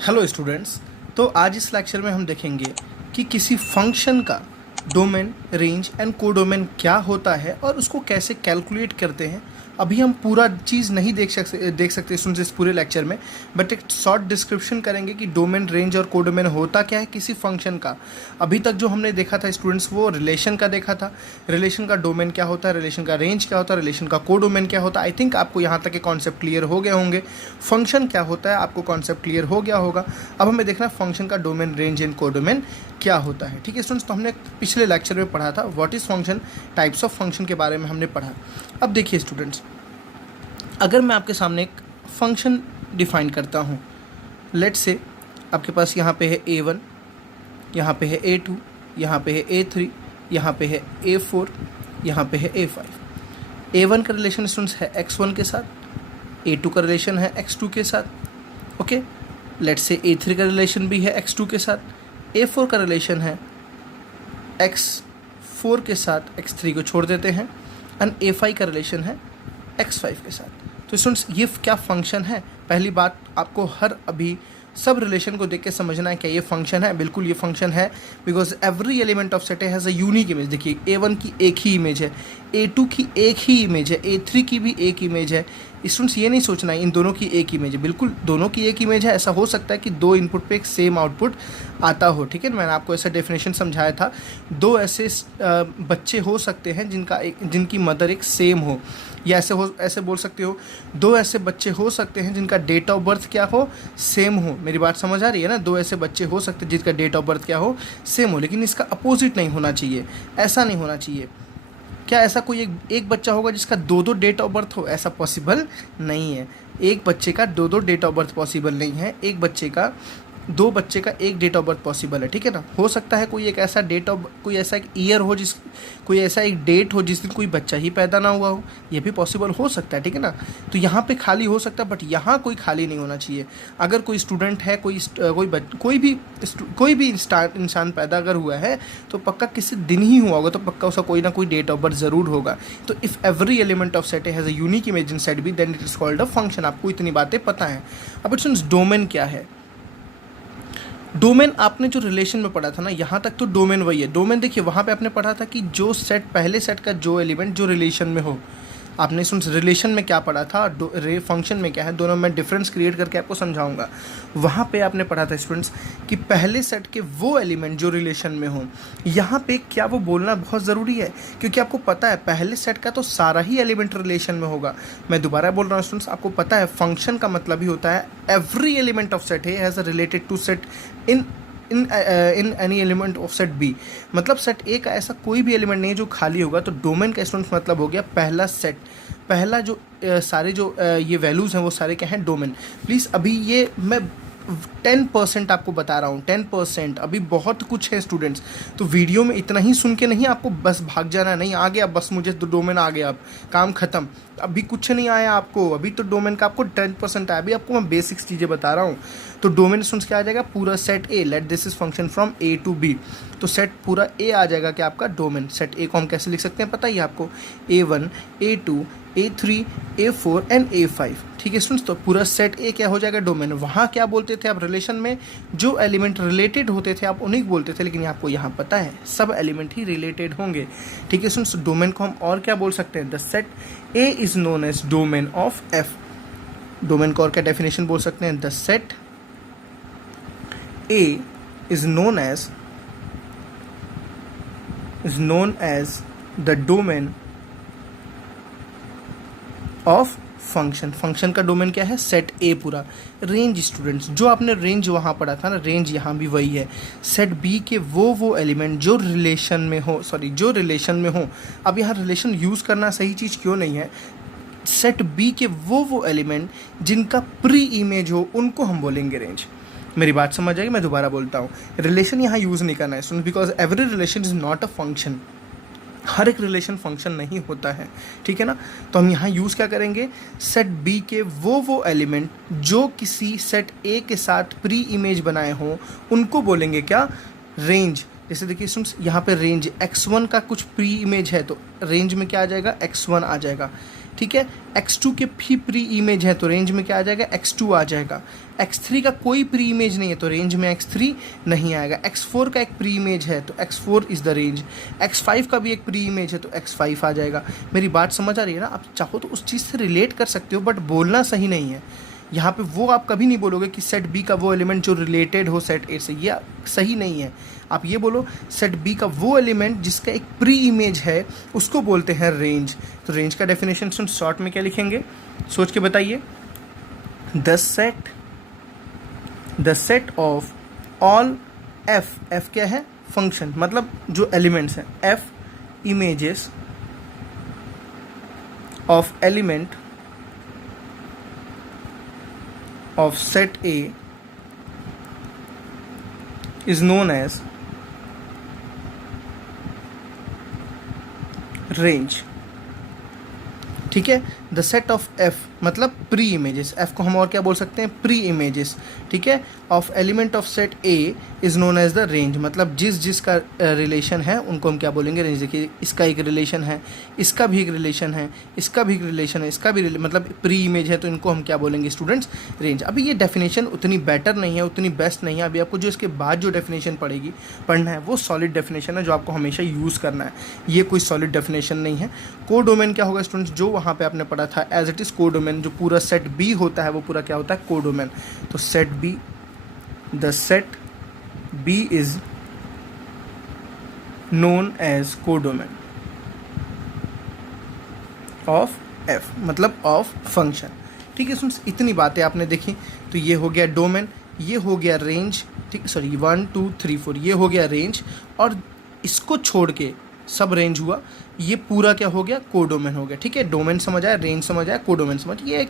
Hello students. तो आज इस लेक्चर में हम देखेंगे कि किसी फंक्शन का डोमेन, रेंज एंड कोडोमेन क्या होता है और उसको कैसे कैलकुलेट करते हैं। अभी हम पूरा चीज़ नहीं देख सकते स्टूडेंट्स इस पूरे लेक्चर में, बट एक शॉर्ट डिस्क्रिप्शन करेंगे कि डोमेन, रेंज और कोडोमेन होता क्या है किसी फंक्शन का। अभी तक जो हमने देखा था स्टूडेंट्स वो रिलेशन का देखा था, रिलेशन का डोमेन क्या होता है, रिलेशन का रेंज क्या होता है, रिलेशन का कोडोमेन क्या होता है। आई थिंक आपको यहाँ तक के कॉन्सेप्ट क्लियर हो गए होंगे। फंक्शन क्या होता है आपको कॉन्सेप्ट क्लियर हो गया होगा। अब हमें देखना है फंक्शन का डोमेन, रेंज एंड कोडोमेन क्या होता है। ठीक है स्टूडेंट्स, तो हमने पिछले लेक्चर में पढ़ा था what is function, types of function के बारे में हमने पढ़ा। अब देखिए स्टूडेंट्स, अगर मैं आपके सामने एक फंक्शन डिफाइन करता हूँ, लेट्स से आपके पास यहाँ पे है A1, यहाँ पे है A2, यहाँ पे है A3, यहाँ पे है A4, यहाँ पे है A5। A1 का रिलेशन स्टूडेंट्स है X1 के साथ, A2 का रिलेशन है X2 के साथ। ओके, लेट्स से A3 का रिलेशन भी है X2 के साथ, A4 का रिलेशन है X4 के साथ, X3 को छोड़ देते हैं, एंड A5 का रिलेशन है X5 के साथ। तो स्टूडेंट्स ये क्या फंक्शन है? पहली बात आपको हर अभी सब रिलेशन को देख के समझना है क्या ये फंक्शन है। बिल्कुल ये फंक्शन है, because every element of set has a unique image. देखिए A1 की एक ही इमेज है, A2 की एक ही इमेज है, A3 की भी एक इमेज है। स्टूडेंट्स ये नहीं सोचना है इन दोनों की एक इमेज है, बिल्कुल दोनों की एक इमेज है। ऐसा हो सकता है कि दो इनपुट पे एक सेम आउटपुट आता हो। ठीक है, मैंने आपको ऐसा डेफिनेशन समझाया था। दो ऐसे बच्चे हो सकते हैं जिनकी मदर एक सेम हो, या ऐसे बोल सकते हो दो ऐसे बच्चे हो सकते हैं जिनका डेट ऑफ बर्थ क्या हो, सेम हो। मेरी बात समझ आ रही है ना? दो ऐसे बच्चे हो सकते हैं जिनका डेट ऑफ बर्थ क्या हो, सेम हो, लेकिन इसका अपोजिट नहीं होना चाहिए। ऐसा नहीं होना चाहिए। क्या ऐसा कोई एक बच्चा होगा जिसका दो दो डेट ऑफ बर्थ हो? ऐसा पॉसिबल नहीं है। एक बच्चे का दो दो डेट ऑफ बर्थ पॉसिबल नहीं है। दो बच्चे का एक डेट ऑफ बर्थ पॉसिबल है। ठीक है ना? हो सकता है कोई ऐसा एक ईयर हो, कोई ऐसा एक डेट हो जिस दिन कोई बच्चा ही पैदा ना हुआ हो, ये भी पॉसिबल हो सकता है। ठीक है ना? तो यहाँ पे खाली हो सकता है, बट यहाँ कोई खाली नहीं होना चाहिए। अगर कोई स्टूडेंट है, कोई भी इंसान पैदा अगर हुआ है तो पक्का किसी दिन ही हुआ होगा, तो पक्का उसका कोई ना कोई डेट ऑफ बर्थ ज़रूर होगा। तो if every element of set has a unique image in set B, then it is called a function. आपको इतनी बातें पता हैं। अब इट्स डोमेन क्या है? डोमेन आपने जो रिलेशन में पढ़ा था ना, यहाँ तक तो डोमेन वही है। डोमेन देखिए वहाँ पे आपने पढ़ा था कि जो सेट, पहले सेट का जो एलिमेंट जो रिलेशन में हो। आपने सुन रिलेशन में क्या पढ़ा था, फंक्शन में क्या है, दोनों में डिफरेंस क्रिएट करके आपको समझाऊंगा। वहाँ पे आपने पढ़ा था स्टूडेंट्स कि पहले सेट के वो एलिमेंट जो रिलेशन में हो, यहाँ पे क्या वो बोलना बहुत ज़रूरी है, क्योंकि आपको पता है पहले सेट का तो सारा ही एलिमेंट रिलेशन में होगा। मैं दोबारा बोल रहा हूँ स्टूडेंट्स, आपको पता है फंक्शन का मतलब ही होता है every element of set has related to set in any element of set B. मतलब सेट ए का ऐसा कोई भी एलिमेंट नहीं है जो खाली होगा। तो डोमेन का स्टूडेंट्स मतलब हो गया पहला सेट, पहला जो सारे जो ये वैल्यूज़ हैं वो सारे क्या हैं, डोमेन। प्लीज़ अभी ये मैं 10% आपको बता रहा हूँ, 10%। अभी बहुत कुछ है स्टूडेंट्स, तो वीडियो में इतना ही सुन के नहीं आपको बस भाग जाना नहीं। आ गया बस, मुझे तो डोमेन आ गया, अब काम ख़त्म। अभी कुछ नहीं आया आपको, अभी तो डोमेन का आपको 10% आया। अभी आपको मैं बेसिक्स चीज़ें बता रहा हूँ। तो डोमेन स्टूडेंट्स क्या आ जाएगा, पूरा set A, let this is function from A to B. तो सेट पूरा ए आ जाएगा क्या आपका डोमेन। सेट ए को हम कैसे लिख सकते हैं पता ही है आपको, A1, A2, A3, A4 and A5। ठीक है स्टूडेंट्स, तो पूरा सेट ए क्या हो जाएगा, डोमेन। वहाँ क्या बोलते थे आप, रिलेशन में जो एलिमेंट रिलेटेड होते थे आप उन्हीं को बोलते थे, लेकिन आपको यहाँ पता है सब एलिमेंट ही रिलेटेड होंगे। ठीक है स्टूडेंट्स, डोमेन को हम और क्या बोल सकते हैं, the set A is known as domain of F. Domain को और क्या डेफिनेशन बोल सकते हैं, the set A is known as the domain of function. Function का डोमेन क्या है, सेट ए पूरा। रेंज स्टूडेंट्स, जो आपने रेंज वहाँ पढ़ा था ना, रेंज यहाँ भी वही है। सेट बी के वो एलिमेंट जो रिलेशन में हो, अब यहाँ रिलेशन यूज़ करना सही चीज़ क्यों नहीं है। सेट बी के वो एलिमेंट जिनका प्री इमेज हो उनको हम बोलेंगे रेंज। मेरी बात समझ आएगी? मैं दोबारा बोलता हूँ, रिलेशन यहाँ यूज़ नहीं करना है student, because every relation is not a function. हर एक रिलेशन फंक्शन नहीं होता है। ठीक है ना? तो हम यहाँ यूज़ क्या करेंगे, सेट बी के वो एलिमेंट जो किसी सेट ए के साथ प्री इमेज बनाए हों उनको बोलेंगे क्या, रेंज। जैसे देखिए स्टूडेंट्स यहाँ पे रेंज X1 का कुछ प्री इमेज है, तो रेंज में क्या आ जाएगा, X1 आ जाएगा। ठीक है। x2 के भी प्री इमेज है तो रेंज में क्या आ जाएगा, x2 आ जाएगा। x3 का कोई प्री इमेज नहीं है तो रेंज में x3 नहीं आएगा। x4 का एक प्री इमेज है तो x4 is the range. x5 का भी एक प्री इमेज है तो x5 आ जाएगा। मेरी बात समझ आ रही है ना? आप चाहो तो उस चीज़ से रिलेट कर सकते हो, बट बोलना सही नहीं है यहाँ पे। वो आप कभी नहीं बोलोगे कि सेट बी का वो एलिमेंट जो रिलेटेड हो सेट ए से, ये सही नहीं है। आप ये बोलो सेट बी का वो एलिमेंट जिसका एक प्री इमेज है उसको बोलते हैं रेंज। तो रेंज का डेफिनेशन सुन शॉर्ट में क्या लिखेंगे, सोच के बताइए। The set of all F क्या है, फंक्शन, मतलब जो एलिमेंट्स हैं, F images of element of set A is known as range। ठीक है। द सेट ऑफ एफ मतलब प्री इमेजेस, एफ को हम और क्या बोल सकते हैं, प्री इमेजेस, ठीक है, of element of set A is known as the range. मतलब जिसका रिलेशन है उनको हम क्या बोलेंगे, रेंज। देखिए इसका एक रिलेशन है, इसका भी एक रिलेशन है, इसका भी एक रिलेशन है, इसका भी मतलब प्री इमेज है तो इनको हम क्या बोलेंगे स्टूडेंट्स, रेंज। अभी ये डेफिनेशन उतनी बेटर नहीं है, उतनी बेस्ट नहीं है। अभी आपको जो इसके बाद जो डेफिनेशन पढ़ना है वो सॉलिड डेफिनेशन है जो आपको हमेशा यूज़ करना है। ये कोई सॉलिड डेफिनेशन नहीं है। कोडोमेन क्या होगा स्टूडेंट्स, जो वहाँ पे आपने पढ़ा था एज इट इज़ कोडोमेन, जो पूरा सेट बी होता है वो पूरा क्या होता है, कोडोमेन। तो set B, the set B is known as codomain of F, मतलब ऑफ फंक्शन। ठीक है स्टूडेंट्स, इतनी बातें आपने देखी। तो ये हो गया डोमेन, ये हो गया रेंज, ठीक, सॉरी 1 2 3 4, ये हो गया रेंज, और इसको छोड़ के सब रेंज हुआ। ये पूरा क्या हो गया, कोडोमेन हो गया। ठीक है, डोमेन समझ आया, रेंज समझ आया, कोडोमेन समझ। ये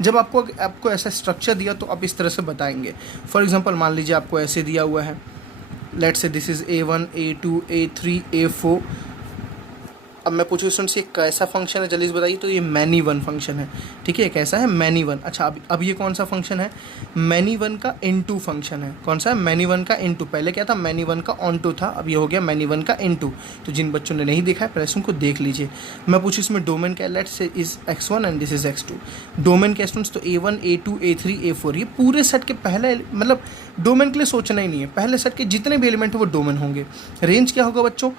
जब आपको ऐसा स्ट्रक्चर दिया तो आप इस तरह से बताएंगे। फॉर एग्जांपल मान लीजिए आपको ऐसे दिया हुआ है, let's say this is A1 A2 A3 A4। अब मैं पूछूँ स्टूडेंट्स ये कैसा फंक्शन है, जल्दी से बताइए। तो ये मैनी वन फंक्शन है। ठीक है, कैसा है, मैनी वन। अच्छा अब ये कौन सा फंक्शन है, मैनी वन का इनटू फंक्शन है। कौन सा है, मैनी वन का इनटू। पहले क्या था, मैनी वन का ऑनटू था, अब ये हो गया मैनी वन का इनटू। तो जिन बच्चों ने नहीं देखा है प्रश्न को देख लीजिए। मैं पूछूँ इसमें डोमेन क्या है, let's say is x1 and this is x2। Domain क्या स्टूडेंट्स, तो A1 A2 A3 A4। ये पूरे सेट के पहले, मतलब डोमेन के लिए सोचना ही नहीं है, पहले सेट के जितने भी एलिमेंट है वो डोमेन होंगे। रेंज क्या होगा बच्चों,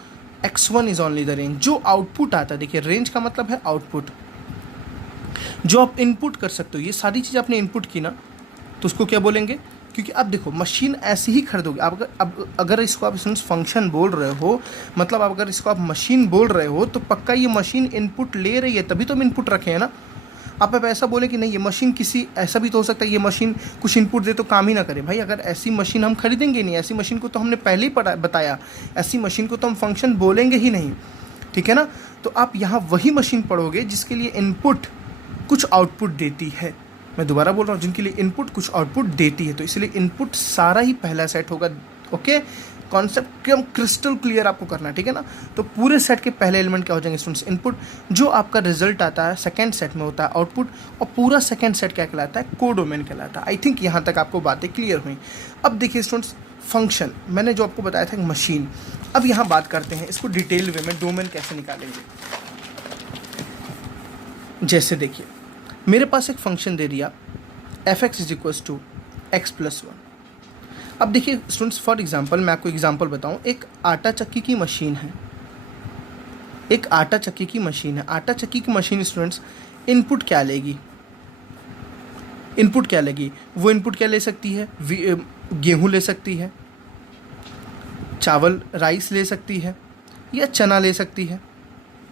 x1 is only the range. जो आउटपुट आता है, देखिए रेंज का मतलब है आउटपुट, जो आप इनपुट कर सकते हो। ये सारी चीज़ आपने इनपुट की ना तो उसको क्या बोलेंगे, क्योंकि अब देखो मशीन ऐसे ही खरीदोगे आप। अगर इसको आप फंक्शन बोल रहे हो, मतलब अगर इसको आप मशीन बोल रहे हो तो पक्का ये मशीन इनपुट ले रही है, तभी तो हम इनपुट रखे हैं ना। आप ऐसा बोले कि नहीं ये मशीन किसी, ऐसा भी तो हो सकता है ये मशीन कुछ इनपुट दे तो काम ही ना करे। भाई अगर ऐसी मशीन हम खरीदेंगे नहीं, ऐसी मशीन को तो हमने पहले ही बताया, ऐसी मशीन को तो हम फंक्शन बोलेंगे ही नहीं। ठीक है ना। तो आप यहाँ वही मशीन पढ़ोगे जिसके लिए इनपुट कुछ आउटपुट देती है। मैं दोबारा बोल रहा हूँ, जिनके लिए इनपुट कुछ आउटपुट देती है, तो इसलिए इनपुट सारा ही पहला सेट होगा। ओके, कॉन्सेप्ट एकदम क्रिस्टल क्लियर आपको करना है। ठीक है ना। तो पूरे सेट के पहले एलिमेंट क्या हो जाएंगे स्टूडेंट्स, इनपुट। जो आपका रिजल्ट आता है सेकंड सेट में होता है आउटपुट, और पूरा सेकंड सेट क्या कहलाता है, कोडोमेन कहलाता है। आई थिंक यहाँ तक आपको बातें क्लियर हुई। अब देखिए स्टूडेंट्स, फंक्शन मैंने जो आपको बताया था मशीन। अब यहाँ बात करते हैं इसको डिटेल वे में, डोमेन कैसे निकालेंगे। जैसे देखिए मेरे पास एक फंक्शन दे दिया f(x = x+1). अब देखिए स्टूडेंट्स, फॉर एग्जांपल मैं आपको एग्जांपल बताऊं। एक आटा चक्की की मशीन है, एक आटा चक्की की मशीन है। आटा चक्की की मशीन स्टूडेंट्स इनपुट क्या लेगी, इनपुट क्या लेगी, वो इनपुट क्या ले सकती है, गेहूं ले सकती है, चावल राइस ले सकती है, या चना ले सकती है।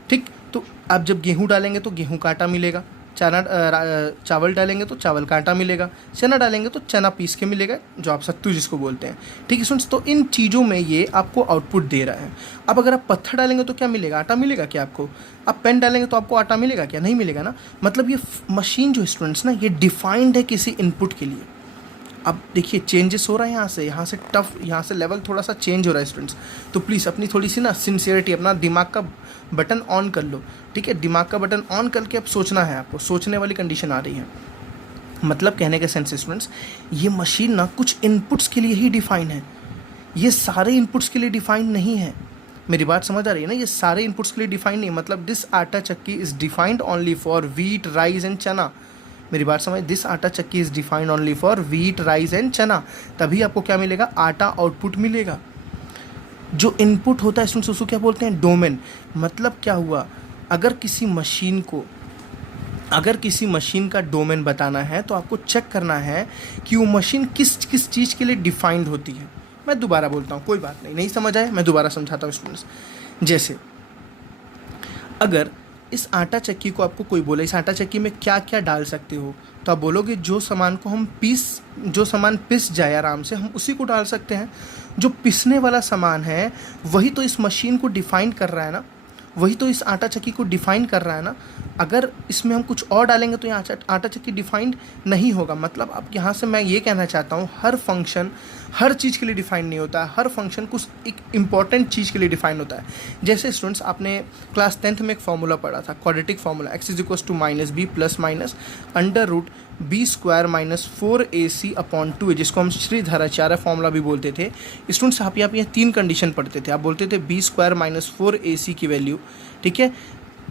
ठीक, तो आप जब गेहूं डालेंगे तो गेहूं का आटा मिलेगा, चावल डालेंगे तो चावल का आटा मिलेगा, चना डालेंगे तो चना पीस के मिलेगा, जो आप सत्तू जिसको बोलते हैं। ठीक है स्टूडेंट्स, तो इन चीज़ों में ये आपको आउटपुट दे रहा है। अब अगर आप पत्थर डालेंगे तो क्या मिलेगा, आटा मिलेगा क्या आपको। आप पेन डालेंगे तो आपको आटा मिलेगा क्या, नहीं मिलेगा ना। मतलब ये मशीन जो स्टूडेंट्स ना, ये डिफाइंड है किसी इनपुट के लिए। अब देखिए चेंजेस हो रहा है, यहाँ से टफ, यहाँ से लेवल थोड़ा सा चेंज हो रहा है स्टूडेंट्स। तो प्लीज़ अपनी थोड़ी सी ना सिंसियरिटी, अपना दिमाग का बटन ऑन कर लो। ठीक है, दिमाग का बटन ऑन करके अब सोचना है आपको, सोचने वाली कंडीशन आ रही है। मतलब कहने के सेंस स्टूडेंट्स, ये मशीन ना कुछ इनपुट्स के लिए ही डिफाइन है, ये सारे इनपुट्स के लिए डिफाइन नहीं है। मेरी बात समझ आ रही है ना? ये सारे इनपुट्स के लिए डिफाइंड नहीं, मतलब दिस आटा चक्की is defined only for wheat, rice and चना। मेरी बात समझ, दिस आटा चक्की is defined only for wheat, rice and चना। तभी आपको क्या मिलेगा? आटा आउटपुट मिलेगा। जो इनपुट होता है स्टूडेंट्स उसको क्या बोलते हैं? डोमेन। मतलब क्या हुआ, अगर किसी मशीन का डोमेन बताना है तो आपको चेक करना है कि वो मशीन किस किस चीज़ के लिए डिफाइंड होती है। मैं दोबारा बोलता हूँ, कोई बात नहीं समझ आए, मैं दोबारा समझाता हूँ स्टूडेंट्स। जैसे अगर इस आटा चक्की को आपको कोई बोले इस आटा चक्की में क्या क्या डाल सकते हो, तो आप बोलोगे जो सामान पिस जाए आराम से हम उसी को डाल सकते हैं। जो पिसने वाला सामान है वही तो इस मशीन को डिफाइन कर रहा है ना, वही तो इस आटा चक्की को डिफाइन कर रहा है ना। अगर इसमें हम कुछ और डालेंगे तो यहाँ आटा चक्की डिफाइंड नहीं होगा। मतलब अब यहाँ से मैं ये कहना चाहता हूँ, हर फंक्शन हर चीज़ के लिए डिफाइन नहीं होता है, हर फंक्शन कुछ एक इंपॉर्टेंट चीज़ के लिए डिफाइन होता है। जैसे स्टूडेंट्स आपने क्लास 10th में एक फॉर्मूला पढ़ा था, quadratic formula, x = -b + -√b² - 4ac/2a, जिसको हम श्रीधराचार्य फॉर्मूला भी बोलते थे। स्टूडेंट्स आप यहाँ पे 3 कंडीशन पढ़ते थे। आप बोलते थे b² - 4ac की वैल्यू, ठीक है,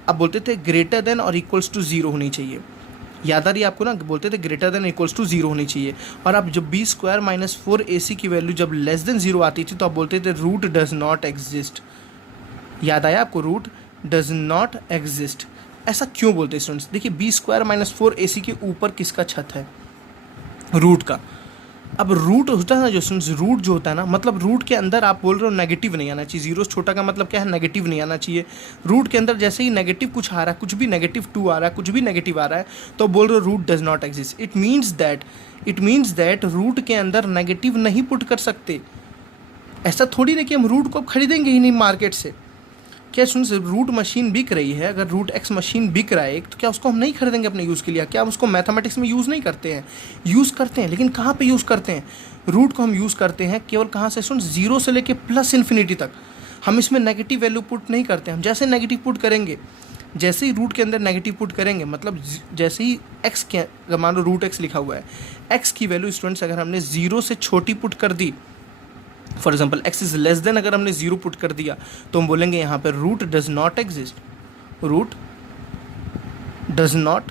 आप बोलते थे ग्रेटर देन और इक्वल्स टू 0 होनी चाहिए। याद आ रही है आपको ना? बोलते थे ग्रेटर देन इक्वल्स टू 0 होनी चाहिए। और आप जब b² - 4ac की वैल्यू जब लेस देन 0 आती थी तो आप बोलते थे रूट डज नॉट एग्जिस्ट। याद आया आपको? Root does not exist. ऐसा क्यों बोलते हैं स्टूडेंट्स? देखिए b² - 4ac के ऊपर किसका छत है? रूट का। अब रूट होता है ना जो स्टूडेंट्स, रूट जो होता है ना, मतलब रूट के अंदर आप बोल रहे हो नेगेटिव नहीं आना चाहिए। 0 छोटा का मतलब क्या है? नेगेटिव नहीं आना चाहिए। रूट के अंदर जैसे ही नेगेटिव कुछ आ रहा है, कुछ भी -2 आ रहा है, कुछ भी नेगेटिव आ रहा है, तो बोल रहे हो root does not exist. It means that root के अंदर नेगेटिव नहीं पुट कर सकते। ऐसा थोड़ी ना कि हम रूट को अब खरीदेंगे ही नहीं मार्केट से। क्या स्टूडेंट्स, रूट मशीन बिक रही है, अगर रूट एक्स मशीन बिक रहा है तो क्या उसको हम नहीं खरीदेंगे अपने यूज़ के लिए? क्या हम उसको मैथमेटिक्स में यूज़ नहीं करते हैं? यूज़ करते हैं, लेकिन कहाँ पे यूज़ करते हैं? रूट को हम यूज़ करते हैं केवल कहाँ से स्टूडेंट्स? 0 से लेके +∞ तक। हम इसमें नेगेटिव वैल्यू पुट नहीं करते। हम जैसे नेगेटिव पुट करेंगे, जैसे ही रूट के अंदर नेगेटिव पुट करेंगे, मतलब जैसे ही एक्स के, अगर मान लो रूट एक्स लिखा हुआ है, एक्स की वैल्यू स्टूडेंट्स अगर हमने 0 से छोटी पुट कर दी, for example x is less than अगर हमने 0 पुट कर दिया, तो हम बोलेंगे यहाँ पर root does not exist, root does not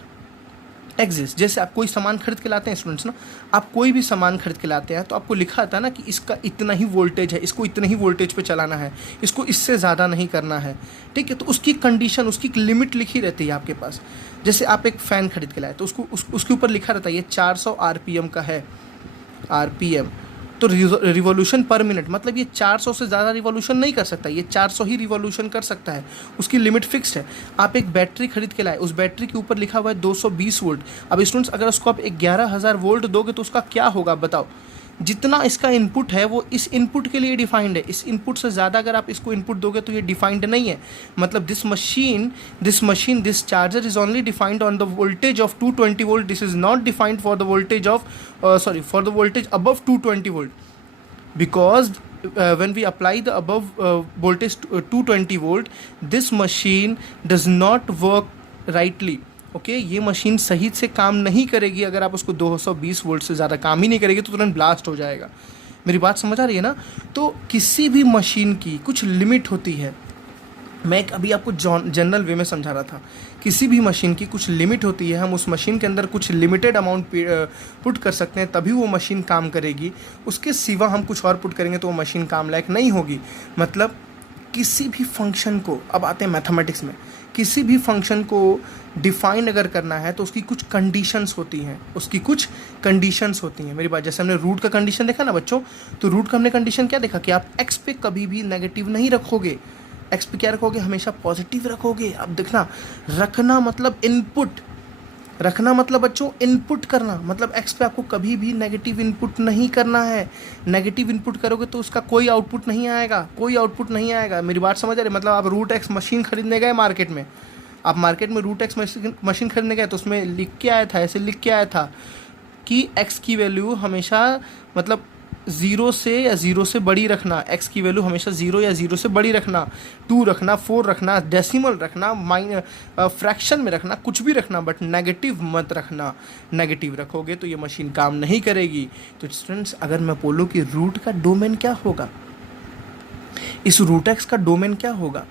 exist. जैसे आप कोई सामान खरीद के लाते हैं स्टूडेंट्स ना, आप कोई भी सामान खरीद के लाते हैं तो आपको लिखा आता है ना कि इसका इतना ही वोल्टेज है, इसको इतने ही वोल्टेज पे चलाना है, इसको इससे ज़्यादा नहीं करना है, ठीक है। तो उसकी कंडीशन, उसकी लिमिट लिखी रहती है आपके पास। जैसे आप एक फ़ैन खरीद के लाए तो उसके ऊपर लिखा रहता है ये 400 RPM का है, RPM तो रिवॉल्यूशन पर मिनट, मतलब ये 400 से ज़्यादा रिवॉल्यूशन नहीं कर सकता, ये 400 ही रिवॉल्यूशन कर सकता है, उसकी लिमिट फिक्स्ड है। आप एक बैटरी खरीद के लाए, उस बैटरी के ऊपर लिखा हुआ है 220 वोल्ट। अब स्टूडेंट्स अगर उसको आप 11,000 वोल्ट दोगे तो उसका क्या होगा बताओ? जितना इसका इनपुट है वो इस इनपुट के लिए डिफाइंड है, इस इनपुट से ज़्यादा अगर आप इसको इनपुट दोगे तो ये डिफाइंड नहीं है। मतलब this charger is only defined on the voltage of 220 volt, this is not defined for the voltage of for the voltage above 220 volt, because when we apply the above voltage 220 volt, this machine does not work rightly, okay ये machine सही से काम नहीं करेगी। अगर आप उसको 220 volt से ज़्यादा काम ही नहीं करेगी तो तुरंत ब्लास्ट हो जाएगा। मेरी बात समझ आ रही है ना? तो किसी भी मशीन की कुछ लिमिट होती है। मैं एक अभी आपको जनरल वे में समझा रहा था, किसी भी मशीन की कुछ लिमिट होती है। हम उस मशीन के अंदर कुछ लिमिटेड अमाउंट पुट कर सकते हैं तभी वो मशीन काम करेगी, उसके सिवा हम कुछ और पुट करेंगे तो वो मशीन काम लायक नहीं होगी। मतलब किसी भी फंक्शन को, अब आते हैं मैथमेटिक्स में, किसी भी फंक्शन को डिफाइन अगर करना है तो उसकी कुछ कंडीशंस होती हैं, मेरी बात, जैसे हमने रूट का कंडीशन देखा ना बच्चों, तो रूट का हमने कंडीशन क्या देखा कि आप एक्स पे कभी भी नेगेटिव नहीं रखोगे, एक्स पे क्या रखोगे? हमेशा पॉजिटिव रखोगे। अब देखना, रखना मतलब इनपुट, रखना मतलब बच्चों इनपुट करना, मतलब एक्स पे आपको कभी भी नेगेटिव इनपुट नहीं करना है। नेगेटिव इनपुट करोगे तो उसका कोई आउटपुट नहीं आएगा, मेरी बात समझ आ रही है? मतलब आप रूट एक्स मशीन खरीदने गए मार्केट में, आप मार्केट में रूट एक्स मशीन खरीदने गए तो उसमें लिख के आया था, ऐसे लिख के आया था कि एक्स की वैल्यू हमेशा मतलब 0 से या 0 से बड़ी रखना, एक्स की वैल्यू हमेशा 0 या 0 से बड़ी रखना, 2 रखना, 4 रखना, डेसिमल रखना, फ्रैक्शन में रखना, कुछ भी रखना, बट नेगेटिव मत रखना। नेगेटिव रखोगे तो ये मशीन काम नहीं करेगी। तो स्टूडेंट्स अगर मैं बोलूँ कि रूट का डोमेन क्या होगा, इस रूट एक्स का डोमेन क्या होगा?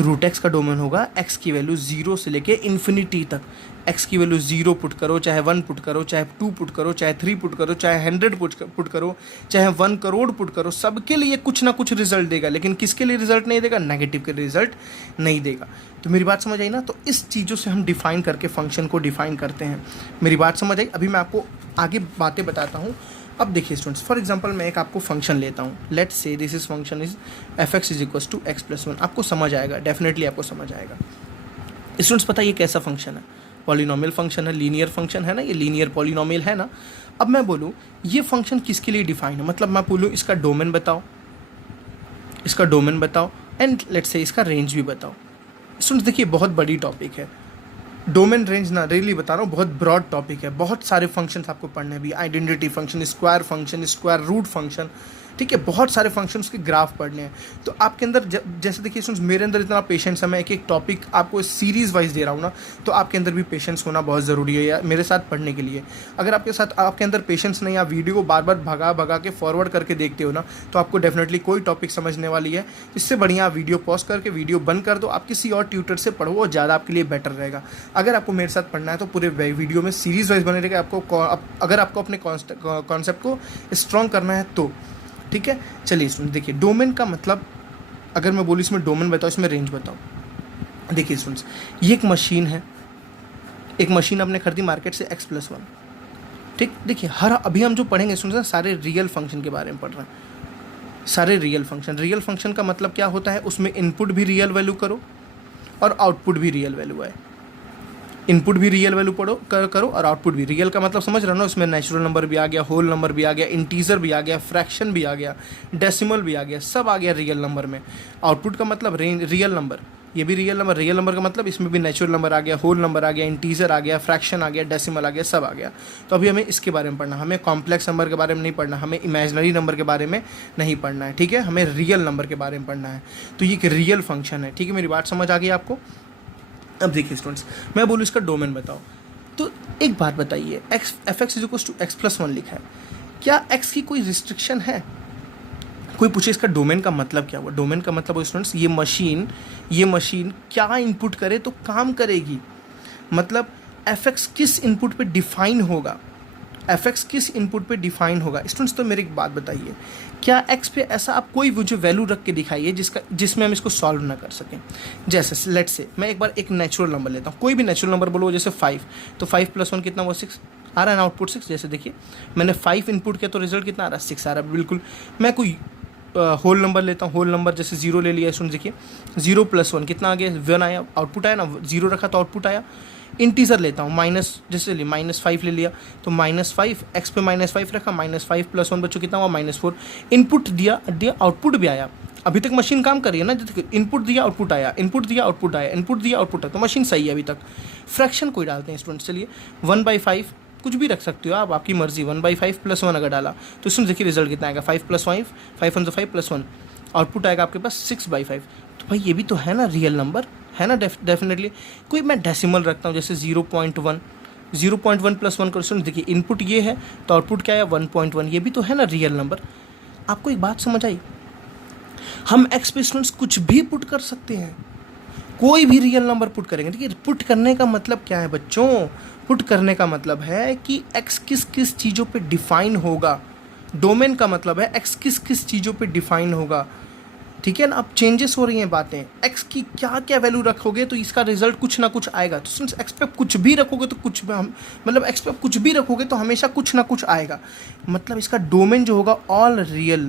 रूट एक्स का डोमेन होगा एक्स की वैल्यू 0 से लेके इन्फिनिटी तक। एक्स की वैल्यू 0 पुट करो, चाहे 1 पुट करो, चाहे 2 पुट करो, चाहे 3 पुट करो, चाहे 100 पुट करो, चाहे 1 करोड़ पुट करो, सबके लिए कुछ ना कुछ रिजल्ट देगा। लेकिन किसके लिए रिजल्ट नहीं देगा? नेगेटिव के रिजल्ट नहीं देगा। तो मेरी बात समझ आई ना? तो इस चीज़ों से हम डिफाइन करके फंक्शन को डिफाइन करते हैं। मेरी बात समझ आई? अभी मैं आपको आगे बातें बताता हूँ। अब देखिए स्टूडेंट्स, फॉर एग्जांपल मैं एक आपको फंक्शन लेता हूँ। Let's say this is function is f(x) is equals to x+1। आपको समझ आएगा, डेफिनेटली आपको समझ आएगा। स्टूडेंट्स पता है ये कैसा फंक्शन है? पॉलिनोमियल फंक्शन है, लीनियर फंक्शन है ना, ये लीनियर पॉलिनोमियल है ना। अब मैं बोलूँ ये फंक्शन किसके लिए डिफाइन है, मतलब मैं बोलूँ इसका डोमेन बताओ, इसका डोमेन बताओ, एंड लेट्स से इसका रेंज भी बताओ। स्टूडेंट्स देखिए बहुत बड़ी टॉपिक है, डोमेन रेंज ना रियली बता रहा हूँ, बहुत ब्रॉड टॉपिक है। बहुत सारे फंक्शंस आपको पढ़ने हैं भी, identity function, square root function, ठीक है, बहुत सारे फंक्शंस के ग्राफ पढ़ने हैं। तो आपके अंदर जैसे देखिए स्टूडेंट्स, मेरे अंदर इतना पेशेंस है, मैं एक एक टॉपिक आपको सीरीज़ वाइज दे रहा हूँ ना, तो आपके अंदर भी पेशेंस होना बहुत ज़रूरी है यार मेरे साथ पढ़ने के लिए। अगर आपके अंदर पेशेंस नहीं, आप वीडियो को बार बार भगा के फॉरवर्ड करके देखते हो ना, तो आपको डेफिनेटली कोई टॉपिक समझने वाली है। इससे बढ़िया आप वीडियो पॉज करके वीडियो बंद कर दो, आप किसी और ट्यूटर से पढ़ो, वो ज़्यादा आपके लिए बेटर रहेगा। अगर आपको मेरे साथ पढ़ना है तो पूरे वीडियो में सीरीज़ वाइज बने रहेगा। अगर आपको अपने कॉन्सेप्ट को स्ट्रॉन्ग करना है तो ठीक है। चलिए स्टूडेंट देखिए, डोमेन का मतलब अगर मैं बोलूँ इसमें डोमेन बताओ, इसमें रेंज बताओ। देखिए स्टूडेंट्स, ये एक मशीन है, एक मशीन आपने खरीदी मार्केट से x+1, ठीक। देखिए अभी हम जो पढ़ेंगे स्टूडेंट्स सारे रियल फंक्शन के बारे में पढ़ रहे हैं, सारे रियल फंक्शन का मतलब क्या होता है, उसमें इनपुट भी रियल वैल्यू करो और आउटपुट भी रियल वैल्यू है। इनपुट भी रियल वैल्यू करो और आउटपुट भी रियल का मतलब समझ रहे हो ना, उसमें नेचुरल नंबर भी आ गया, होल नंबर भी आ गया, इंटीजर भी आ गया, फ्रैक्शन भी आ गया, डेसिमल भी आ गया, सब आ गया रियल नंबर में। आउटपुट का मतलब रियल नंबर, ये भी रियल नंबर का मतलब इसमें भी नेचुरल नंबर आ गया, होल नंबर आ गया, इंटीजर आ गया, फ्रैक्शन आ गया, डेसिमल आ गया, सब आ गया। तो अभी हमें इसके बारे में पढ़ना, हमें कॉम्प्लेक्स नंबर के बारे में नहीं पढ़ना, हमें इमेजिनरी नंबर के बारे में नहीं पढ़ना है, ठीक है, हमें रियल नंबर के बारे में पढ़ना है। तो ये एक रियल फंक्शन है, ठीक है, मेरी बात समझ आ गई आपको। अब देखिए स्टूडेंट्स, मैं बोलूँ इसका डोमेन बताओ, तो एक बात बताइए, f(x) is equals to x+1 लिखा है, क्या x की कोई रिस्ट्रिक्शन है? कोई पूछे इसका डोमेन का मतलब क्या हुआ? डोमेन का मतलब स्टूडेंट्स, ये मशीन क्या इनपुट करे तो काम करेगी, मतलब f(x) किस इनपुट पे डिफाइन होगा, f(x) किस इनपुट पे डिफाइन होगा। स्टूडेंट्स तो मेरी एक बात बताइए, क्या x पे ऐसा आप कोई मुझे वैल्यू रख के दिखाइए जिसमें हम इसको सॉल्व ना कर सकें। जैसे लेट्स से मैं एक बार एक नेचुरल नंबर लेता हूँ, कोई भी नेचुरल नंबर बोलो, जैसे 5, तो 5+1 कितना हुआ? 6 आ रहा है ना, आउटपुट 6। जैसे देखिए मैंने 5 इनपुट किया तो रिजल्ट कितना आ रहा है? 6 आ रहा है, बिल्कुल। मैं कोई होल नंबर लेता हूँ, होल नंबर जैसे 0 ले लिया, सुन देखिए 0+1 कितना आ गया? 1 आया, आउटपुट आया ना, 0 रखा तो आउटपुट आया। इंटीजर लेता हूँ, जैसे -5 ले लिया, तो -5, x पे -5 रखा, -5+1 बच्चों कितना हुआ? -4। इनपुट दिया आउटपुट भी आया। अभी तक मशीन काम कर रही है ना, जैसे इनपुट दिया आउटपुट आया, इनपुट दिया आउटपुट आया, इनपुट दिया आउटपुट आया, तो मशीन सही है अभी तक। फ्रैक्शन कोई डालते हैं स्टूडेंट्स, चलिए 1/5 कुछ भी रख सकते हो आप, आपकी मर्जी। 1/5+1 अगर डाला तो इसमें देखिए रिजल्ट कितना आएगा? 5+5, 5 × 5 +1, आउटपुट आएगा आपके पास 6/5। तो भाई ये भी तो है ना रियल नंबर, है ना, डेफिनेटली। कोई मैं डेसिमल रखता हूँ, जैसे 0.1, 0.1+1 क्वेश्चन, देखिए इनपुट ये है तो आउटपुट क्या है? 1.1, ये भी तो है ना रियल नंबर। आपको एक बात समझ आई? हम x पे स्टूडेंट्स कुछ भी पुट कर सकते हैं, कोई भी रियल नंबर पुट करेंगे। देखिए पुट करने का मतलब क्या है बच्चों? पुट करने का मतलब है कि x किस किस चीज़ों पे डिफाइन होगा। डोमेन का मतलब है x किस किस चीज़ों पे डिफाइन होगा, ठीक है ना। अब चेंजेस हो रही हैं बातें, x की क्या क्या वैल्यू रखोगे तो इसका रिजल्ट कुछ ना कुछ आएगा। तो सिंस x पे कुछ भी रखोगे तो मतलब x पे कुछ भी रखोगे तो हमेशा कुछ ना कुछ आएगा। मतलब इसका डोमेन जो होगा ऑल रियल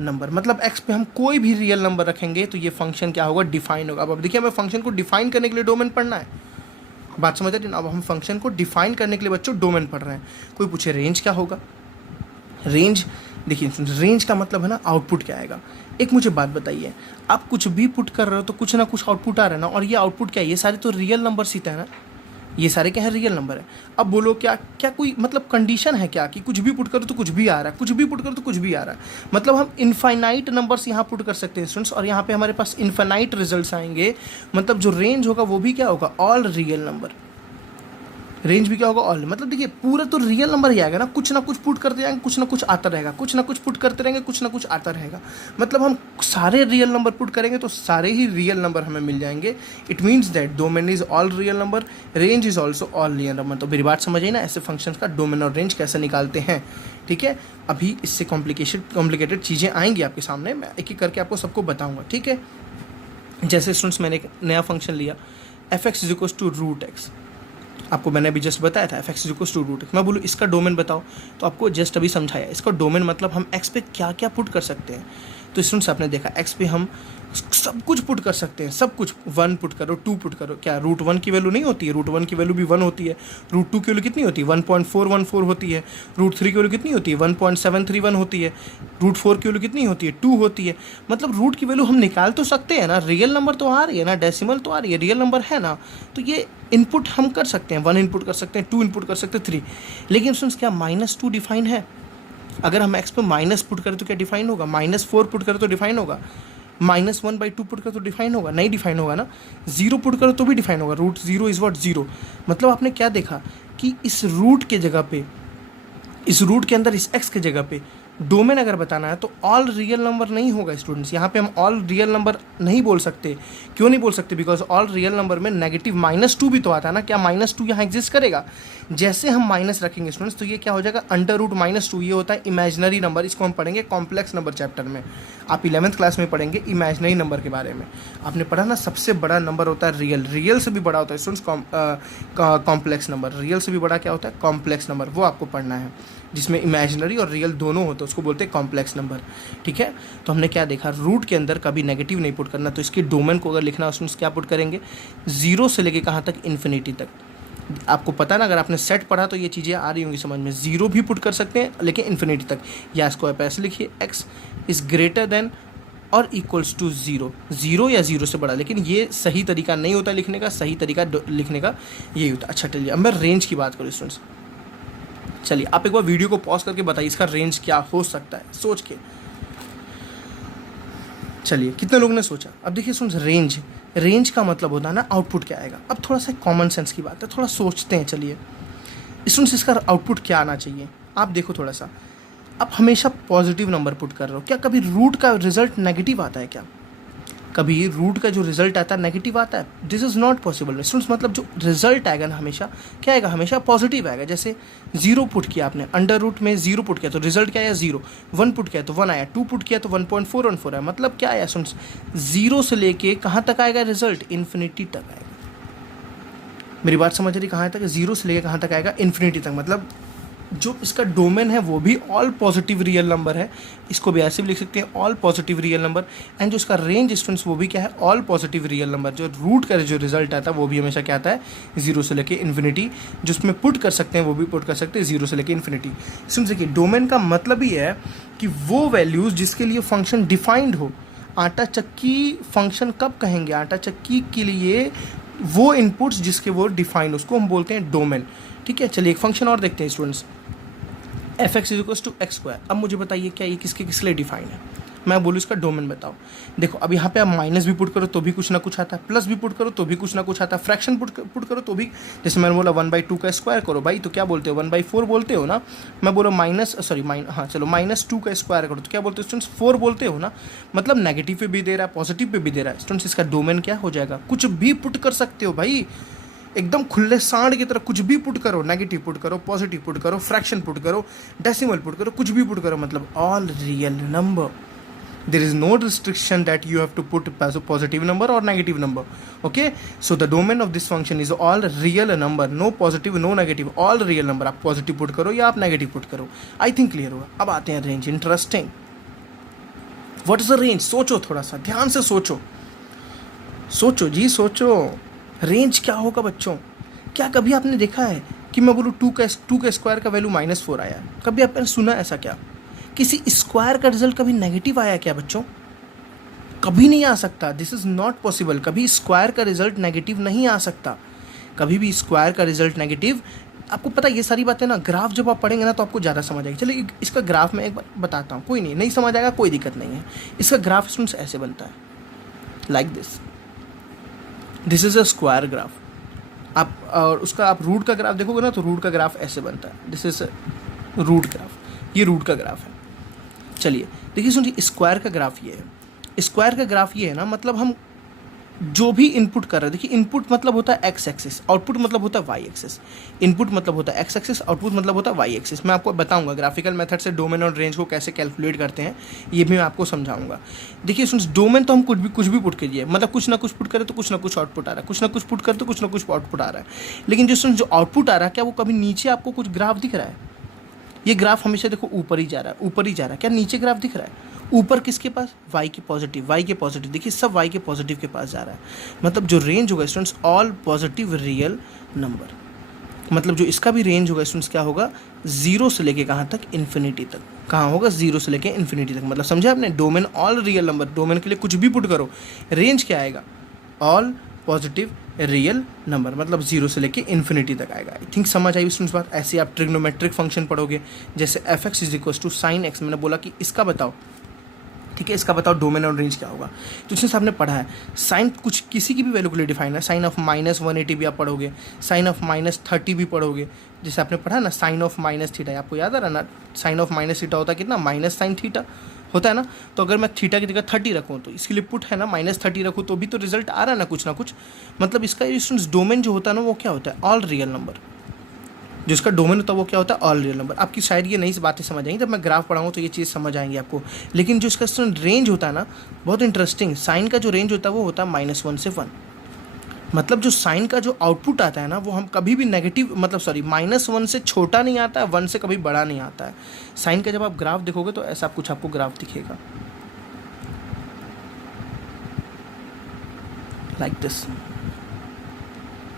नंबर, मतलब x पे हम कोई भी रियल नंबर रखेंगे तो ये फंक्शन क्या होगा? डिफाइन होगा। अब देखिए हमें फंक्शन को डिफाइन करने के लिए डोमेन पढ़ना है, बात समझ रहे हैं। अब हम फंक्शन को डिफाइन करने के लिए बच्चों डोमेन पढ़ रहे हैं। कोई पूछे रेंज क्या होगा? रेंज देखिए, रेंज का मतलब है ना आउटपुट क्या आएगा। एक मुझे बात बताइए, आप कुछ भी पुट कर रहे हो तो कुछ ना कुछ आउटपुट आ रहा है ना, और ये आउटपुट क्या है? ये सारे तो रियल नंबर ही है ना, ये सारे क्या है? रियल नंबर है। अब बोलो क्या कोई मतलब कंडीशन है क्या कि कुछ भी पुट करो तो कुछ भी आ रहा है, कुछ भी पुट करो तो कुछ भी आ रहा है? मतलब हम इनफाइनाइट नंबर्स यहाँ पुट कर सकते हैं स्टूडेंट्स, और यहाँ पे हमारे पास इनफाइनाइट रिजल्ट्स आएंगे। मतलब जो रेंज होगा वो भी क्या होगा? All real number. रेंज भी क्या होगा ऑल, मतलब देखिए पूरा तो रियल नंबर ही आएगा ना, कुछ ना कुछ पुट करते जाएंगे, कुछ ना कुछ आता रहेगा, कुछ ना कुछ पुट करते रहेंगे, कुछ ना कुछ आता रहेगा। मतलब हम सारे रियल नंबर पुट करेंगे तो सारे ही रियल नंबर हमें मिल जाएंगे। It means that domain is all real number, range is also all real number. तो मेरी बात समझिए ना, ऐसे फंक्शंस का डोमेन और रेंज कैसे निकालते हैं, ठीक है। अभी इससे कॉम्प्लिकेटेड चीज़ें आएंगी आपके सामने, मैं एक एक करके आपको सबको बताऊँगा, ठीक है। जैसे स्टूडेंट्स मैंने एक नया फंक्शन लिया f x is equals to root x, आपको मैंने अभी जस्ट बताया था f x is equals to root x. मैं बोलूँ इसका डोमेन बताओ, तो आपको जस्ट अभी समझाया इसका डोमेन मतलब हम एक्स पे क्या क्या पुट कर सकते हैं। तो स्टूडेंट्स आपने देखा एक्स पे हम सब कुछ पुट कर सकते हैं, सब कुछ, 1 पुट करो, 2 पुट करो, क्या रूट 1 की वैल्यू नहीं होती है, रूट 1 की वैल्यू भी 1 होती है, रूट 2 की वैल्यू कितनी होती है 1.414 होती है, रूट 3 की वैल्यू कितनी होती है 1.731 होती है, रूट 4 की वैल्यू कितनी होती है 2 होती है। मतलब रूट की वैल्यू हम निकाल तो सकते हैं ना, रियल नंबर तो आ रही है ना, डेसिमल तो आ रही है, रियल नंबर है ना, तो ये इनपुट हम कर सकते हैं, 1 इनपुट कर सकते हैं, 2 इनपुट कर सकते हैं, 3। लेकिन स्टूडेंट्स क्या -2 डिफाइन है? अगर हम एक्स पे माइनस पुट करें तो क्या डिफाइन होगा, -4 पुट करें तो डिफाइन होगा, -1/2 पुट करें तो डिफाइन होगा, नहीं डिफाइन होगा ना, 0 पुट करो तो भी डिफाइन होगा, रूट 0 इज व्हाट 0। मतलब आपने क्या देखा कि इस रूट के जगह पे, इस रूट के अंदर इस एक्स के जगह पे डोमेन अगर बताना है तो ऑल रियल नंबर नहीं होगा स्टूडेंट्स। यहाँ पे हम ऑल रियल नंबर नहीं बोल सकते। क्यों नहीं बोल सकते? बिकॉज ऑल रियल नंबर में नेगेटिव -2 भी तो आता है ना। क्या -2 यहाँ एग्जिस्ट करेगा? जैसे हम माइनस रखेंगे स्टूडेंट्स तो ये क्या हो जाएगा, √-2। ये होता है इमेजिनरी नंबर। इसको हम पढ़ेंगे कॉम्प्लेक्स नंबर चैप्टर में। आप 11th क्लास में पढ़ेंगे इमेजिनरी नंबर के बारे में। आपने पढ़ा ना, सबसे बड़ा नंबर होता है रियल, रियल से भी बड़ा होता है स्टूडेंट्स कॉम्प्लेक्स नंबर। रियल से भी बड़ा क्या होता है? Complex number. वो आपको पढ़ना है, जिसमें इमेजिनरी और रियल दोनों होते हैं, उसको बोलते हैं कॉम्प्लेक्स नंबर। ठीक है, तो हमने क्या देखा, रूट के अंदर कभी नेगेटिव नहीं पुट करना। तो इसके डोमेन को अगर लिखना उसमें क्या पुट करेंगे, 0 से लेके कहाँ तक, इन्फिनिटी तक। आपको पता ना, अगर आपने सेट पढ़ा तो ये चीज़ें आ रही होंगी समझ में। 0 भी पुट कर सकते हैं लेकिन इन्फिनिटी तक। या इसको आप ऐसे लिखिए, x इज़ ग्रेटर देन और इक्वल्स टू 0, 0 या 0 से बड़ा। लेकिन ये सही तरीका नहीं होता लिखने का, सही तरीका लिखने का यही होता है। अच्छा चलिए, अब मैं रेंज की बात करूँ स्टूडेंट्स। चलिए आप एक बार वीडियो को पॉज करके बताइए इसका रेंज क्या हो सकता है, सोच के। चलिए, कितने लोगों ने सोचा? अब देखिए स्टूडेंट्स, रेंज का मतलब होता है ना आउटपुट क्या आएगा। अब थोड़ा सा कॉमन सेंस की बात है, थोड़ा सोचते हैं। चलिए स्टूडेंट्स, इसका आउटपुट क्या आना चाहिए? आप देखो थोड़ा सा, आप हमेशा पॉजिटिव नंबर पुट कर रहे हो, क्या कभी रूट का रिजल्ट नेगेटिव आता है? क्या कभी रूट का जो रिजल्ट आता है नेगेटिव आता है? This is not possible students. मतलब जो रिजल्ट आएगा ना, हमेशा क्या आएगा, हमेशा पॉजिटिव आएगा। जैसे 0 पुट किया आपने, अंडर रूट में 0 पुट किया तो रिजल्ट क्या आया, 0। 1 पुट किया तो 1 आया, 2 पुट किया तो 1.414 आया। मतलब क्या आया स्टूडेंट्स, 0 से लेके कहाँ तक आएगा रिजल्ट, इन्फिनिटी तक आएगा। मेरी बात समझ रही, कहाँ तक, 0 से लेके कहाँ तक आएगा, इन्फिनिटी तक। मतलब जो इसका डोमेन है वो भी ऑल पॉजिटिव रियल नंबर है। इसको भी ऐसे भी लिख सकते हैं, all positive real number. And जो इसका रेंज स्टूडेंट्स वो भी क्या है, ऑल पॉजिटिव रियल नंबर। जो रूट का जो रिजल्ट आता है वो भी हमेशा क्या आता है, 0 से लेके इन्फिनिटी। जो उसमें पुट कर सकते हैं वो भी पुट कर सकते हैं 0 से लेके इन्फिनिटी। सुन देखिए, डोमेन का मतलब ही है कि वो वैल्यूज़ जिसके लिए फंक्शन डिफाइंड हो। आटा चक्की फंक्शन कब कहेंगे, आटा चक्की के लिए वो इनपुट्स जिसके वो डिफाइंड, उसको हम बोलते हैं डोमेन। ठीक है, चलिए एक फंक्शन और देखते हैं students, f x is equals to x square. अब मुझे बताइए क्या ये किसके लिए डिफाइन है? मैं बोलूँ इसका डोमेन बताओ। देखो अब यहाँ पे आप माइनस भी पुट करो तो भी कुछ ना कुछ आता है, प्लस भी पुट करो तो भी कुछ ना कुछ आता है, फ्रैक्शन पुट करो तो भी। जैसे मैंने बोला 1/2 का स्क्वायर करो भाई, तो क्या बोलते हो, 1/4 बोलते हो ना। मैं बोला -2 का स्क्वायर करो तो क्या बोलते हो स्टूडेंट्स, 4 बोलते हो ना। मतलब नेगेटिव पे भी दे रहा है, पॉजिटिव पे भी दे रहा है। स्टूडेंट्स इसका डोमेन क्या हो जाएगा, कुछ भी पुट कर सकते हो भाई, एकदम खुले सांड की तरह कुछ भी पुट करो। नेगेटिव पुट करो, पॉजिटिव पुट करो, फ्रैक्शन पुट करो, डेसिमल पुट करो, कुछ भी पुट करो। मतलब all real number, there is no restriction that you have to put positive number और negative number. Okay, so the domain of this function is all real number, no positive no negative, all real number. आप positive put करो या आप negative put करो। I think clear होगा। अब आते हैं range. Interesting, what is the range? सोचो, थोड़ा सा ध्यान से सोचो, सोचो जी सोचो, रेंज क्या होगा बच्चों? क्या कभी आपने देखा है कि मैं बोलूँ 2 का स्क्वायर का वैल्यू -4 आया? कभी आपने सुना ऐसा? क्या किसी स्क्वायर का रिजल्ट कभी नेगेटिव आया क्या बच्चों? कभी नहीं आ सकता। This is not possible. कभी स्क्वायर का रिजल्ट नेगेटिव नहीं आ सकता, कभी भी स्क्वायर का रिजल्ट नेगेटिव। आपको पता है ये सारी बातें ना, ग्राफ जब आप पढ़ेंगे ना तो आपको ज़्यादा समझ आएगी। चलिए इसका ग्राफ मैं एक बार बताता हूँ, कोई नहीं समझ आएगा, कोई दिक्कत नहीं है। इसका ग्राफ स्टूडेंट्स ऐसे बनता है, like this is a square graph. आप और उसका आप रूट का ग्राफ देखोगे ना तो रूट का ग्राफ ऐसे बनता है, दिस इज रूट ग्राफ, ये रूट का ग्राफ है। चलिए देखिए सुनिए, स्क्वायर का ग्राफ ये है, स्क्वायर का ग्राफ ये है ना, मतलब हम जो भी इनपुट कर रहे हैं, देखिए इनपुट मतलब होता है एक्स एक्सिस, आउटपुट मतलब होता है वाई एक्सिस। इनपुट मतलब होता है एक्स एक्सिस, आउटपुट मतलब होता है वाई एक्सिस। मैं आपको बताऊंगा ग्राफिकल मेथड से डोमेन और रेंज को कैसे कैलकुलेट करते हैं, ये भी मैं आपको समझाऊंगा। देखिए सुन, डोमेन तो हम कुछ भी पुट कीजिए, मतलब कुछ ना कुछ पुट करें तो कुछ ना कुछ आउटपुट आ रहा है, कुछ ना कुछ पुट करें तो कुछ ना कुछ आउटपुट आ रहा है। लेकिन जो आउटपुट आ रहा है, क्या वो कभी नीचे आपको कुछ ग्राफ दिख रहा है? ये ग्राफ हमेशा देखो ऊपर ही जा रहा है, ऊपर ही जा रहा है। क्या नीचे ग्राफ दिख रहा है? ऊपर किसके पास? y के पॉजिटिव, y के पॉजिटिव, देखिए सब y के पॉजिटिव के पास जा रहा है। मतलब जो रेंज होगा students, all positive real number. मतलब जो इसका भी रेंज होगा स्टूडेंट्स क्या होगा? जीरो से लेके कहाँ तक? इन्फिनिटी तक। कहाँ होगा? जीरो से लेके इन्फिनिटी तक। मतलब समझे आपने? Domain all real number, domain के लिए कुछ भी पुट करो, रेंज क्या आएगा? ऑल पॉजिटिव रियल नंबर, मतलब जीरो से लेके इन्फिनिटी तक आएगा। आई थिंक समझ आई स्टूडेंट्स बात। ऐसे आप ट्रिग्नोमेट्रिक फंक्शन पढ़ोगे, जैसे f x is equal to sine x. मैंने बोला कि इसका बताओ, ठीक है, इसका बताओ डोमेन और रेंज क्या होगा। तो इसमें आपने पढ़ा है साइन कुछ किसी की भी वैल्यू के लिए डिफाइन है। साइन ऑफ -180 भी आप पढ़ोगे, साइन ऑफ -30 भी पढ़ोगे। जैसे आपने पढ़ा ना साइन ऑफ माइनस थीटा, आपको याद आ रहा ना, साइन ऑफ माइनस थीटा होता है कितना? माइनस साइन थीटा होता है ना। तो अगर मैं थीटा की जगह 30 रखूँ तो इसके लिए पुट है ना -30 रखूँ तो भी तो रिजल्ट आ रहा है ना कुछ ना कुछ। मतलब इसका स्टूडेंट्स डोमेन जो होता है ना वो क्या होता है? All real number. जो इसका डोमेन होता है वो क्या होता है? All real number. आपकी शायद ये नई बातें समझ आएंगी, जब मैं ग्राफ पढ़ाऊँ तो ये चीज़ समझ आएंगी आपको। लेकिन जो इसका स्टूडेंट रेंज होता है ना, बहुत इंटरेस्टिंग। साइन का जो रेंज होता है वो होता है -1 से 1। मतलब जो साइन का जो आउटपुट आता है ना, वो हम कभी भी नेगेटिव, मतलब सॉरी, -1 से छोटा नहीं आता है, 1 से कभी बड़ा नहीं आता है। साइन का जब आप ग्राफ देखोगे तो ऐसा कुछ आपको ग्राफ दिखेगा, लाइक दिस।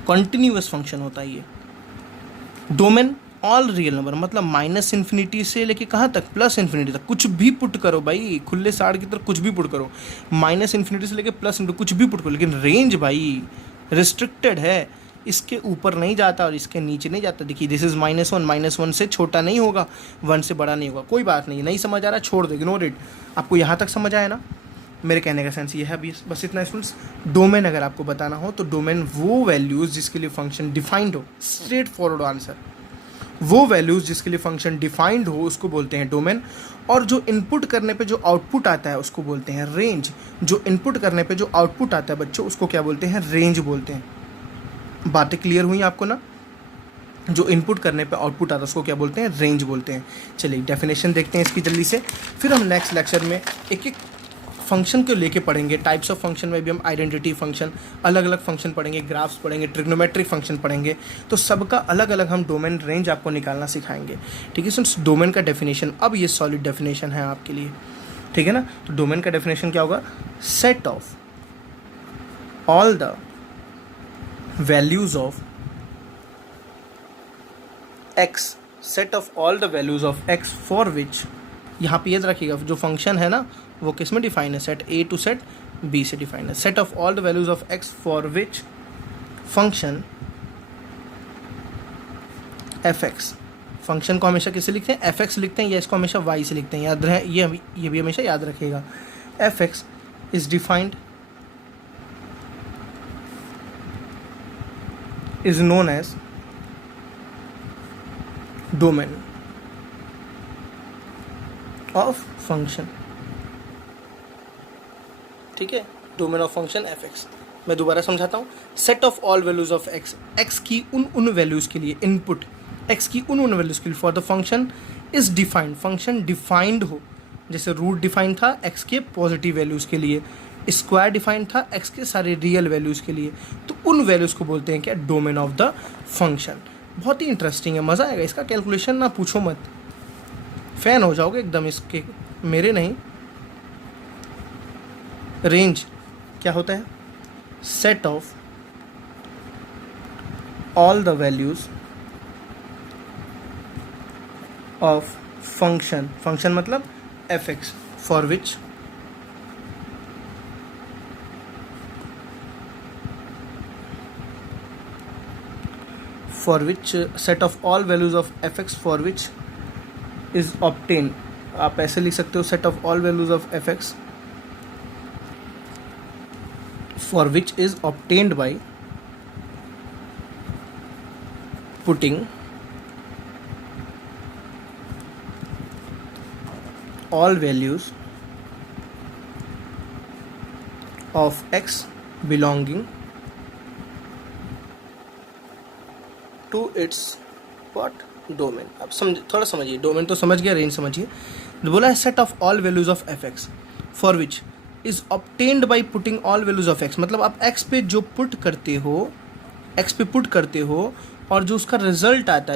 कंटिन्यूअस फंक्शन होता है ये। डोमेन ऑल रियल नंबर, मतलब -इन्फिनिटी से लेके कहाँ तक? +इन्फिनिटी तक। कुछ भी पुट करो भाई, खुले साड़ की तरह कुछ भी पुट करो, -इन्फिनिटी से लेके +इन्फिनिटी कुछ भी पुट करो। लेकिन रेंज भाई रिस्ट्रिक्टेड है, इसके ऊपर नहीं जाता और इसके नीचे नहीं जाता। देखिए दिस इज़ -1, -1 से छोटा नहीं होगा, 1 से बड़ा नहीं होगा। कोई बात नहीं, नहीं समझ आ रहा छोड़ दो, इग्नोर इट। आपको यहाँ तक समझ आया ना? मेरे कहने का सेंस ये है अभी बस इतना स्टूडेंट्स। डोमेन अगर आपको बताना हो तो डोमेन वो वैल्यूज़ जिसके लिए फंक्शन डिफाइंड हो, स्ट्रेट फॉरवर्ड आंसर, वो वैल्यूज़ जिसके लिए फंक्शन डिफाइंड हो उसको बोलते हैं डोमेन। और जो इनपुट करने पे जो आउटपुट आता है उसको बोलते हैं रेंज। जो इनपुट करने पे जो आउटपुट आता है बच्चों, उसको क्या बोलते हैं? रेंज बोलते हैं। बातें क्लियर हुई आपको ना? जो इनपुट करने पे आउटपुट आता है उसको क्या बोलते हैं? रेंज बोलते हैं। चलिए डेफिनेशन देखते हैं इसकी जल्दी से, फिर हम नेक्स्ट लेक्चर में एक एक फंक्शन को लेके पढ़ेंगे। टाइप्स ऑफ फंक्शन में भी हम आइडेंटिटी फंक्शन, अलग अलग फंक्शन पढ़ेंगे, ग्राफ्स पढ़ेंगे, ट्रिग्नोमेट्रिक फंक्शन पढ़ेंगे। तो सबका अलग अलग हम डोमेन रेंज आपको निकालना सिखाएंगे, ठीक है। सो डोमेन का डेफिनेशन, अब ये सॉलिड डेफिनेशन है आपके लिए, ठीक है ना। तो डोमेन का डेफिनेशन क्या होगा? Set of all the values of x, set of all the values of x for विच, यहाँ पे याद रखिएगा जो फंक्शन है ना वो किस में डिफाइन है? Set A to set B से डिफाइन है। Set of all the values of x for which function f x, function को हमेशा किससे लिखते हैं? एफ एक्स लिखते हैं, या इसको हमेशा वाई से लिखते हैं, याद रहे ये भी हमेशा याद रखिएगा। F x is defined, is known as domain of function, ठीक है। Domain of function f x. मैं दोबारा समझाता हूँ। Set of all values of x, x की उन वैल्यूज़ के लिए, इनपुट एक्स की उन वैल्यूज़ के लिए, for the function is defined, function defined हो। जैसे रूट डिफाइंड था एक्स के पॉजिटिव वैल्यूज़ के लिए, स्क्वायर डिफाइंड था एक्स के सारे रियल वैल्यूज़ के लिए। तो उन वैल्यूज़ को बोलते हैं क्या? Domain of the function. बहुत ही इंटरेस्टिंग है, मज़ा आएगा इसका। कैलकुलेशन ना पूछो मत, फैन हो जाओगे एकदम इसके, मेरे नहीं। रेंज क्या होता है? Set of all the values of function, function मतलब F X, for which set of all values of F X for which is obtain. आप ऐसे लिख सकते हो, set of all values of F X for which is obtained by putting all values of x belonging to its what domain. अब समझ, थोड़ा समझिए, domain तो समझ गया, रेंज समझिए। बोला है set of all values of F X for which is obtained by putting all values of x. मतलब आप एक्स पे जो पुट करते हो, एक्स पे पुट करते हो और जो उसका रिजल्ट आता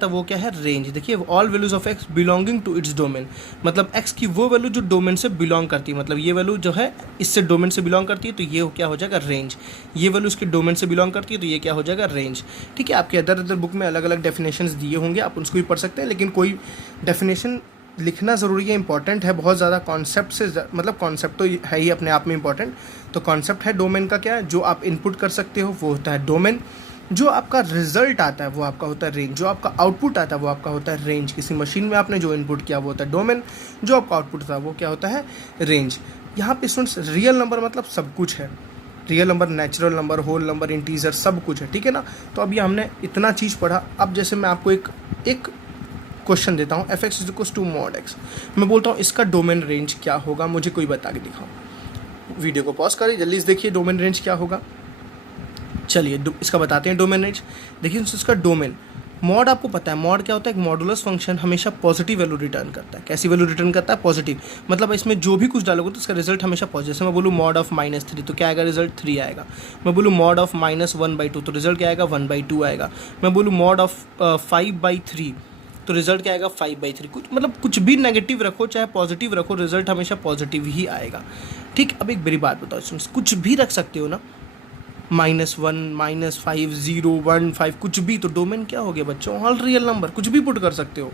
है, वो क्या है, रेंज। देखिए all values of x belonging to its domain, मतलब एक्स की वो वैल्यू जो डोमेन से बिलोंग करती है, मतलब ये वैल्यू जो है इससे डोमेन से बिलोंग करती है तो ये क्या हो जाएगा, रेंज। ये वैल्यू उसके डोमेन से बिलोंग करती है तो ये क्या हो जाएगा, रेंज। ठीक है, आपके अदर बुक में अलग अलग डेफिनेशंस दिए होंगे, आप उसको भी पढ़ सकते हैं, लेकिन कोई डेफिनेशन लिखना ज़रूरी है, इंपॉर्टेंट है बहुत ज़्यादा। कॉन्सेप्ट से मतलब कॉन्सेप्ट तो है ही अपने आप में इंपॉर्टेंट। तो कॉन्सेप्ट है डोमेन का क्या है, जो आप इनपुट कर सकते हो वो होता है डोमेन, जो आपका रिजल्ट आता है वो आपका होता है रेंज, जो आपका आउटपुट आता है वो आपका होता है रेंज। किसी मशीन में आपने जो इनपुट किया वो होता है डोमेन, जो आपका आउटपुट था वो क्या होता है, रेंज। यहाँ पे स्टूडेंट्स रियल नंबर मतलब सब कुछ है, real number, natural number, whole number, integer, सब कुछ है। ठीक है ना। तो अभी हमने इतना चीज़ पढ़ा। अब जैसे मैं आपको एक क्वेश्चन देता हूँ, f x is equals to mod x, मैं बोलता हूँ इसका डोमेन रेंज क्या होगा, मुझे कोई बता के दिखाओ। वीडियो को पॉज करिए, जल्दी से देखिए डोमेन रेंज क्या होगा। चलिए इसका बताते हैं डोमेन रेंज। देखिए इसका डोमेन मॉड, आपको पता है मॉड क्या होता है, एक मॉडुलस फंक्शन हमेशा पॉजिटिव वैल्यू रिटर्न करता है। कैसी वैल्यू रिटर्न करता है, पॉजिटिव। मतलब इसमें जो भी कुछ डालोगे तो इसका रिजल्ट हमेशा पॉजिटिव। जैसे मैं बोलूँ मॉड ऑफ -3 तो क्या आएगा, रिजल्ट 3 आएगा। मैं बोलूँ मॉड ऑफ -1/2 तो रिजल्ट क्या आएगा, 1/2 आएगा। मैं बोलूँ मॉड ऑफ 5/3 तो रिजल्ट क्या आएगा, 5/3। कुछ मतलब कुछ भी नेगेटिव रखो चाहे पॉजिटिव रखो, रिजल्ट हमेशा पॉजिटिव ही आएगा। ठीक, अब एक बड़ी बात बताओ, कुछ भी रख सकते हो ना, -1, -5, 0, 1, 5, कुछ भी। तो डोमेन क्या हो गया बच्चों, ऑल रियल नंबर, कुछ भी पुट कर सकते हो।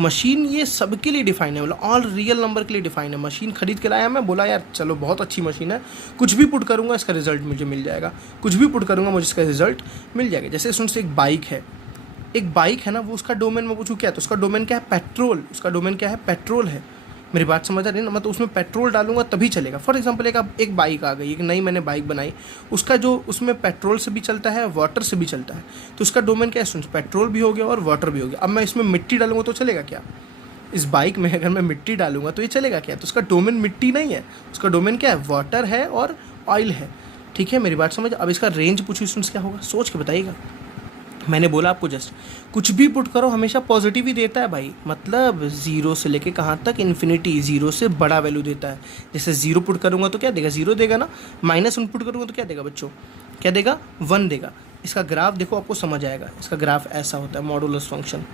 मशीन ये सबके लिए डिफाइन है, मतलब ऑल रियल नंबर के लिए डिफाइन है। मशीन खरीद के लाया मैं, बोला यार चलो बहुत अच्छी मशीन है, कुछ भी पुट करूँगा इसका रिजल्ट मुझे मिल जाएगा, कुछ भी पुट करूँगा मुझे इसका रिजल्ट मिल जाएगा। जैसे सुन से एक बाइक है ना, वो उसका डोमेन मैं पूछूँ क्या, तो उसका डोमेन क्या है, पेट्रोल। उसका डोमेन क्या है, पेट्रोल है। मेरी बात समझ आ रही है ना, मतलब उसमें पेट्रोल डालूंगा तभी चलेगा। फॉर एग्जांपल एक बाइक आ गई, एक नई मैंने बाइक बनाई, उसका जो उसमें पेट्रोल से भी चलता है, वाटर से भी चलता है, तो उसका डोमेन क्या है, सुन, पेट्रोल भी हो गया और वाटर भी हो गया। अब मैं इसमें मिट्टी डालूंगा तो चलेगा क्या, इस बाइक में अगर मैं मिट्टी डालूंगा तो ये चलेगा क्या, तो उसका डोमेन मिट्टी नहीं है, उसका डोमेन क्या है, वाटर है और ऑयल है। ठीक है, मेरी बात समझ। अब इसका रेंज पूछिए स्टूडेंट्स क्या होगा, सोच के बताइएगा। मैंने बोला आपको जस्ट कुछ भी पुट करो हमेशा पॉजिटिव ही देता है भाई, मतलब 0 से लेके कहाँ तक, इन्फिनिटी, 0 से बड़ा वैल्यू देता है। जैसे 0 पुट करूँगा तो क्या देगा, 0 देगा ना। -1 पुट करूँगा तो क्या देगा बच्चों, क्या देगा, 1 देगा। इसका ग्राफ देखो, आपको समझ आएगा। इसका ग्राफ ऐसा होता है, मॉडुलस फंक्शन,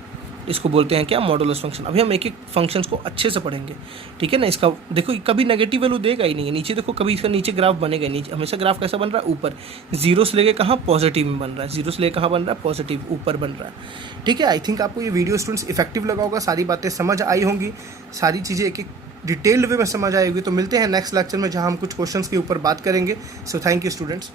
इसको बोलते हैं क्या, मॉडुलस फंक्शन। अभी हम एक एक फंक्शंस को अच्छे से पढ़ेंगे। ठीक है ना। इसका देखो कभी नेगेटिव वैल्यू देगा ही नहीं है, नीचे देखो कभी इसका नीचे ग्राफ बनेगा ही नहीं, हमेशा ग्राफ कैसा बन रहा है, ऊपर। 0 से लेके कहाँ, पॉजिटिव में बन रहा है, 0 से लेके कहाँ बन रहा है, पॉजिटिव, ऊपर बन रहा है। ठीक है, आई थिंक आपको ये वीडियो स्टूडेंट्स इफेक्टिव लगा होगा, सारी बातें समझ आई होंगी, सारी चीज़ें एक एक डिटेल्ड वे में समझ आएगी। तो मिलते हैं नेक्स्ट लेक्चर में, जहाँ हम कुछ क्वेश्चंस के ऊपर बात करेंगे। So thank you students.